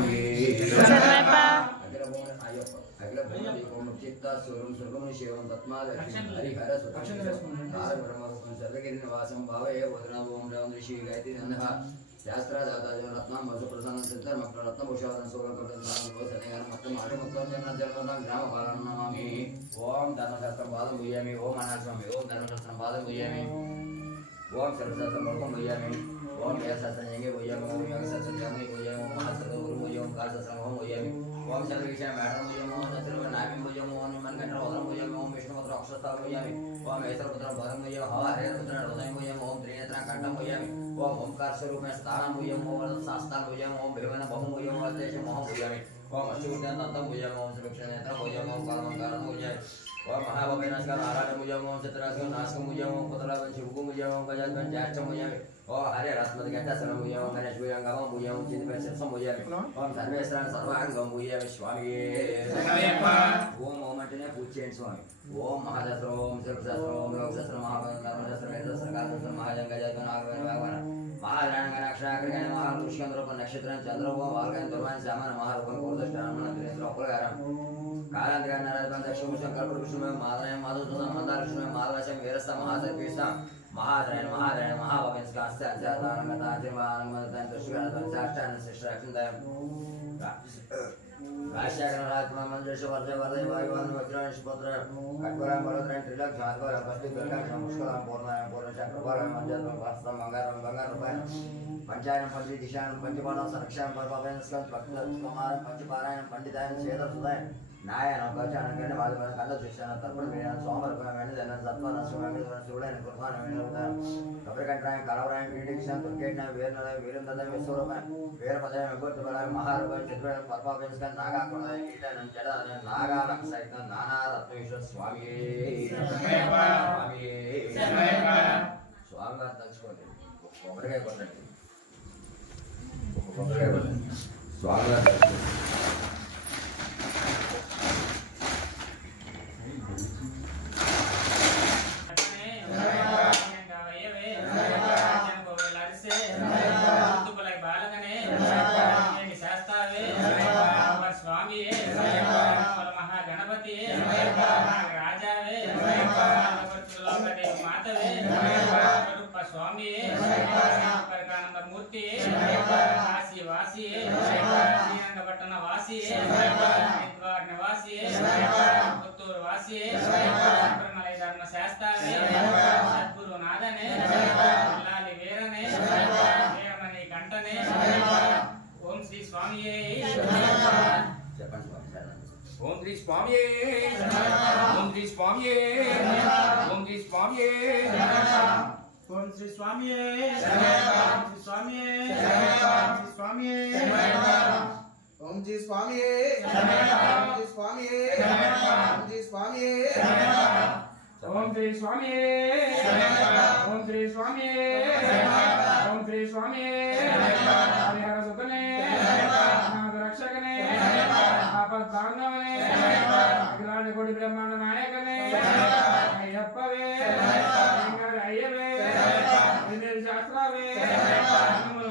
స్వామి శరణయ్యప్ప అఖిల భూమి చిత్త స్వరం స్వర్గముని శివం తత్మాద హరిహర బ్రహ్మ సర్వగిరి నివాసం భావే వదన ఓం రామ ఋషి గాయత్రి నంద శాస్త్రదాత రత్నం వసు ప్రసన్న సిద్ధ మక్ర రత్న భూషాదన సోగకృతం మొత్తం ఆటముక్తం జన్మ గ్రామ పాలన నమామి ఓం ధర్మశాస్త్రం పాదం ముయ్యామి ఓం అనాస్వామి ఓం ధర్మశాస్త్రం పాదం ముయ్యామి ఓం సర్వశాస్త్రం పడకం ముయ్యామి ఓం వేదశాస్త్రం యంగి ముయ్యామి ఓం యోగశాస్త్రం యంగి ముయ్యామి ఓం మహాశాస్త్రం గురు ముయ్యం కాలశాస్త్రం ఓం ముయ్యామి ఓం సర్వవిషయ మేడం ముయ్యము నచరవ నామి ముయ్యము ఓం మన్కంఠ వదనం ముయ్యము ఓం విష్ణుపుత్ర అక్షరస్థాన ముయ్యామి ఓం వేసరపుత్ర భరం ముయ్యం హరేంద్ర హృదయం ముయ్యం ఓం త్రినేత్ర కంఠం ముయ్యామి ఓం ఓంకార స్వరూపే స్థానం ముయ్యం ఓం శాస్త్రం ముయ్యం ఓం భీమన బహు ముయ్యం దేశం మహం ముయ్యామి ఓం అశ్వతంతం ముయ్యం ఓం సుభిక్ష నేత్ర ముయ్యం ఓం కాలమంకారం ముయ్యామి ఓం మహాభవనస్కారం ఆరాధ ముయ్యం ఓం చిత్రాస్కం నాశకం ముయ్యం ఓం కుతలాభం శివుకు ముయ్యం ఓం గజాత్మం జాష్టం ముయ్యామి ఓం హరే రత్మది గంటాసనం ముయ్యం ఓం గణేష్ ముయ్యం గమం ముయ్యం చింతపై శిరసం ముయ్యామి ఓం సర్వేశ్వరాన్ సర్వాంగం ముయ్యామి స్వామి ఓం ఓం అంటేనే పూజ చేయండి స్వామి ఓం మహాశాస్త్రం ఓం శివశాస్త్రం ఓం యోగశాస్త్రం మహాకర్మశాస్త్రం వేదశాస్త్రం కాలశాస్త్రం మహాజంగజాతం నాగవేణ మహారాణగణ అక్షరాగ్రగణ మహాపుష్కంద్రూపం నక్షత్రం చంద్రూపం వాల్గణ దుర్వాణి సామాన మహారూపం కోరదృష్టానం ఒక్కగారం కాలాంతగారం నరదం దక్షిణ కల్ప విష్ణుమే మాదనయం మాధుసూదం మందాలక్ష్మి మాదవశం వీరస్థ మహాసర్పీస్తాం మహాద్రయణ మహాద్రయణ మహాభవింస్కాస్యానంగతాజిమానంగమతం దృష్టిగణతం శాష్టాన శిష్టాక్షిందయం రాష్ట్రాగణరాత్మ మంజుష వర్ధ వర్ధయ వాయువాన్ వజ్రాంశపుత్ర కట్వరం బలద్రయం త్రిలక్ష ఆత్వరం పష్టి దుర్గాక్షం పుష్కరం పూర్ణాయం పూర్ణచక్రపాలం మంజత్వం వాస్తం బంగారం బంగారం రూపాయనం పంచాయనం పంచి దిశానం పంచపాణం సంరక్షణం పర్వపేనస్కం భక్తుమారం పంచపారాయణం పండితాయనం చేదసుదాయం నాయనం కచానం వాళ్ళ కళ్ళ చూశాను తర్పణ వేయడం సోమరూపమైన జనం సత్వనశ్వమైన శివుడైన కృపాన కపరికంఠాయం కలవరాయం కీటిక్షం దుర్గేణ వీరనదయం వీరందయం విశ్వరూపాయం వీరపదయం విభూతిబలాయం మహారూపాయం చిత్రమైన పర్వపేనస్కం నాగాకుణాయం కీటనం జడాదయం నాగాలం సైతం నానారత్నేశ్వర స్వామి స్వామివారు తలుచుకోండి కొబ్బరికాయ కొట్టండి కొబ్బరికాయ కొట్టండి స్వామివారు మూర్తి కాశీ వాసి శ్రీరంగపట్టణ వాసి వాసి పుత్తూరు వాసి ధర్మ శాస్త్రాన్ని సద్గురు నాథనే లాలి వీరనే వీరమణి కంఠనే ఓం శ్రీ స్వామి చెప్పండి ఓం శ్రీ స్వామి ఓం శ్రీ స్వామి ఓం శ్రీ స్వామి ఓం శ్రీ స్వామి ఓం శ్రీ స్వామి ఓం శ్రీ స్వామి ఓం శ్రీ స్వామి ఓం శ్రీ స్వామి హరిహర సుతనే నాథ రక్షకనే ఆపద్ బాంధవనే అఖిలాండ కోటి బ్రహ్మాండ నాయకనే అయ్యప్పవే అయ్యవే శాస్త్రవే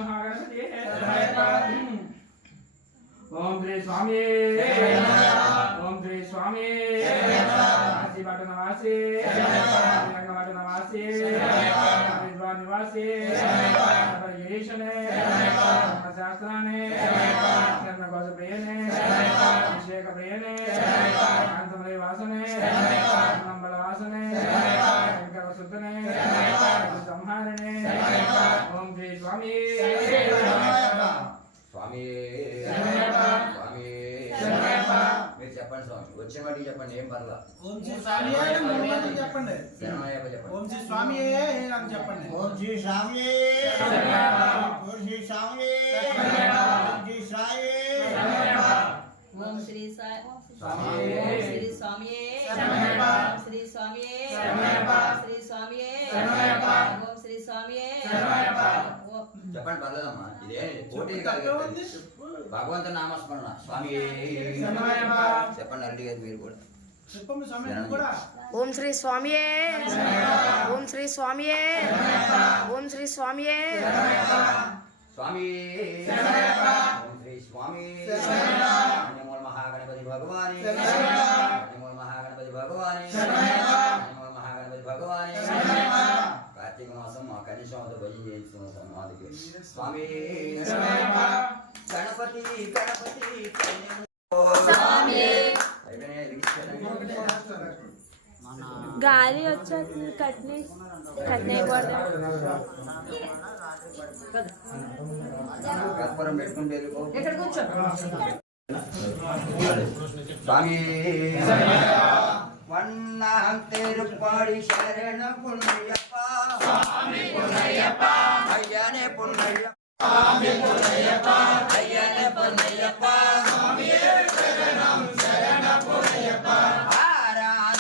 మహాగణపతి ఓం శ్రీ స్వామి ఓం శ్రీ స్వామి వాసి పట్టణ వాసి రంగపట్టణ వాసి హరిద్వార్ నివాసి గిరీశనే శాస్త్రాన్ని శరణ కోశ ప్రియనే అభిషేక ప్రియనే కాంతమలై వాసనే నంబల వాసనే శంకర శుద్ధనే సంహారణే ఓం శ్రీ స్వామి స్వామి మీరు చెప్పండి స్వామి వచ్చిన వాటికి చెప్పండి ఏం పర్లా ఓం శ్రీ స్వామి చెప్పండి ఓం శ్రీ స్వామి చెప్పండి ఓం శ్రీ స్వామి ఓం శ్రీ స్వామి ఓం శ్రీ స్వామి శ్రీ స్వామి శ్రీ స్వామి శ్రీ స్వామి ఓం శ్రీ స్వామి చెప్పండి పర్లేదమ్మా ఇదే పోటీ కాదు భగవంతుని నామస్మరణ స్వామి చెప్పండి అరెడ్డి గారు మీరు కూడా ఓం శ్రీ స్వామి ఓం శ్రీ స్వామి ఓం శ్రీ స్వామి స్వామి ఓం శ్రీ స్వామి శరణమయ్యప్ప నమో మహాగణపతి భగవాని శరణమయ్యప్ప నమో మహాగణపతి భగవాని శరణమయ్యప్ప నమో మహాగణపతి భగవాని శరణమయ్యప్ప కార్తీక మాసం మా కనీసం భజన చేస్తున్న సమాధికి స్వామి శరణమయ్యప్ప గణపతి గణపతి గాలి వచ్చేస్తుంది కట్నీ కర్పూరం పెట్టుకుంటే వెళ్ళిపో. ఎక్కడ కూర్చో స్వామి వన్నాం తిరుపాడి శరణ పుణ్యప్ప అయ్యనే పుణ్యప్ప అయ్యనే పుణ్యప్ప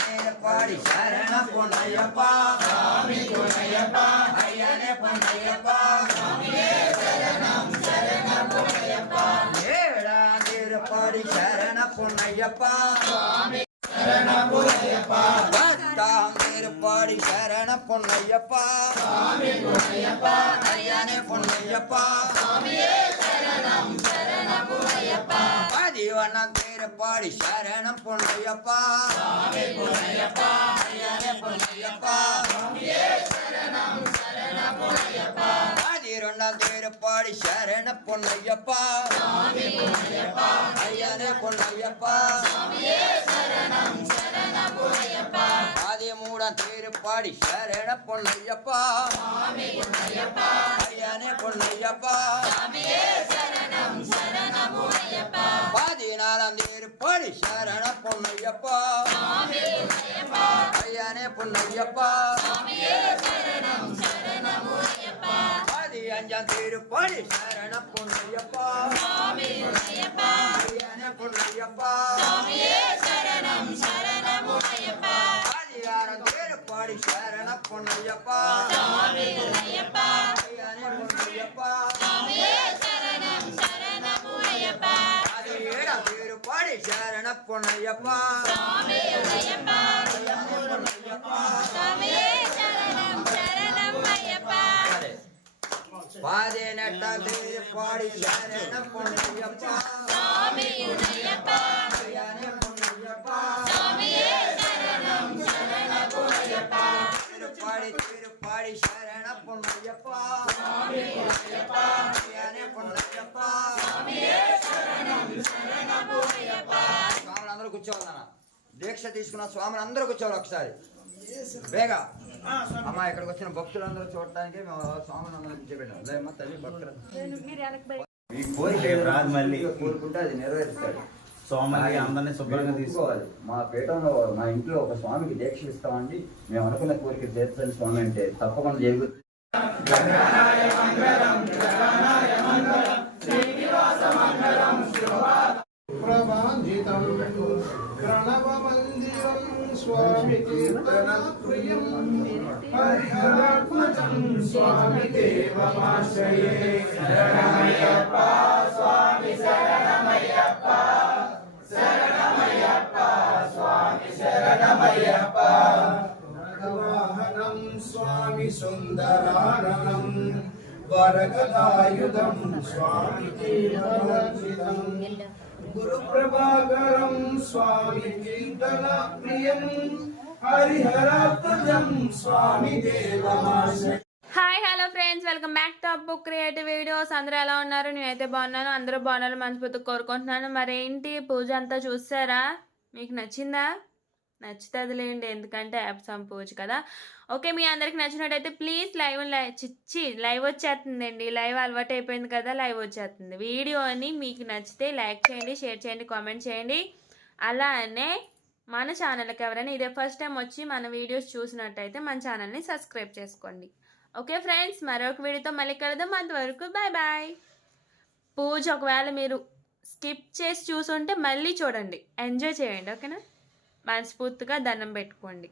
తిరుపాడి శరణ పుణ్యప్ప అయ్యనే పుణ్యప్ప ఏడా తిరుపాడి శరణ పుణ్యప్ప భక్తాం తిరుపాడి శరణ పుణ్యప్ప అయ్యనే పుణ్యప్ప పదివన తిరుపాడి శరణ పుణ్యప్ప అయ్యనే పుణ్యప్ప పదిరెండ తిరుపాడి శరణ పుణ్యప్ప అయ్యనే పుణ్యప్ప పదిమూడ తిరుపాడి శరణ పుణ్యప్ప అయ్యనే పుణ్యప్ప పదినాలం తిరుపాడి శరణ పుణ్యప్ప అయ్యనే పుణ్యప్ప పది అంజం తిరుపాడి శరణ పుణ్యప్ప అయ్యనే పుణ్యప్ప పదిహారం తిరుపాడి శరణ పుణ్యప్ప అయ్యనే పుణ్యప్ప పదిహేడ తిరుపాడి శరణ పుణ్యప్ప పదినెట్ట తిరుపాడి శరణ పుణ్యప్ప అయ్యనే పుణ్యప్ప తిరుపాడి శరణ పుణ్యప్ప అయ్యనే పుణ్యప్ప స్వాములు అందరూ కూర్చోవాలన్నా దీక్ష తీసుకున్న స్వాములు అందరూ కూర్చోవాలి ఒకసారి బేగా అమ్మా ఇక్కడికి వచ్చిన భక్తులందరూ చూడటానికి మేము స్వామిని అందరూ కూర్చోబెట్టాం లేమ్మా తల్లి భక్తులు ఈ కోరిక రాదు మళ్ళీ. కోరుకుంటే అది నెరవేరుస్తాడు సోమవారి అందరినీ శుభ్రంగా తీసుకోవాలి మా పీఠంలో మా ఇంట్లో ఒక స్వామికి దీక్ష ఇస్తామండి మేము అనుకున్న కోరిక తీర్చని స్వామి అంటే తప్పకుండా జరుగుతుంది ప్రభాజితం ప్రణవ మందిరం స్వామి కీర్తన ప్రియం హరిహరాత్మజం స్వామి దేవమాశ్రయే శరణమయ్యప్ప స్వామి శరణమయ్యప్ప శరణమయ్యప్ప స్వామి శరణమయ్యప్ప వాహనం స్వామి సుందరారణం వరగదాయుధం స్వామి దేవవర్జితం గురు ప్రభాకరం స్వామి కీర్తన ప్రియం హరిహరాత్మజం స్వామి దేవమాశ్రయే. Hi hello friends, welcome back to Appu creative videos. అందరూ ఎలా ఉన్నారు? నేనైతే బాగున్నాను, అందరూ బాగున్నారు మనస్ఫూర్తిగా కోరుకుంటున్నాను. మరేంటి పూజ అంతా చూసారా? మీకు నచ్చిందా? నచ్చుతుందిలేండి, ఎందుకంటే యాప్సమ్ పూజ కదా. ఓకే, మీ అందరికి నచ్చినట్టయితే ప్లీజ్ లైవ్ వచ్చేస్తుందండి. లైవ్ అలవాటు అయిపోయింది కదా, లైవ్ వచ్చేస్తుంది. వీడియోని మీకు నచ్చితే లైక్ చేయండి, షేర్ చేయండి, కామెంట్ చేయండి. అలానే మన ఛానల్కి ఎవరైనా ఇదే ఫస్ట్ టైం వచ్చి మన వీడియోస్ చూసినట్టయితే మన ఛానల్ని సబ్స్క్రైబ్ చేసుకోండి. ఓకే ఫ్రెండ్స్, మరొక వీడియోతో మళ్ళీ కలుద్దాం. అంతవరకు బాయ్ బాయ్. పూజ ఒకవేళ మీరు స్కిప్ చేసి చూసుంటే మళ్ళీ చూడండి, ఎంజాయ్ చేయండి. ఓకేనా? మనస్ఫూర్తిగా దండం పెట్టుకోండి.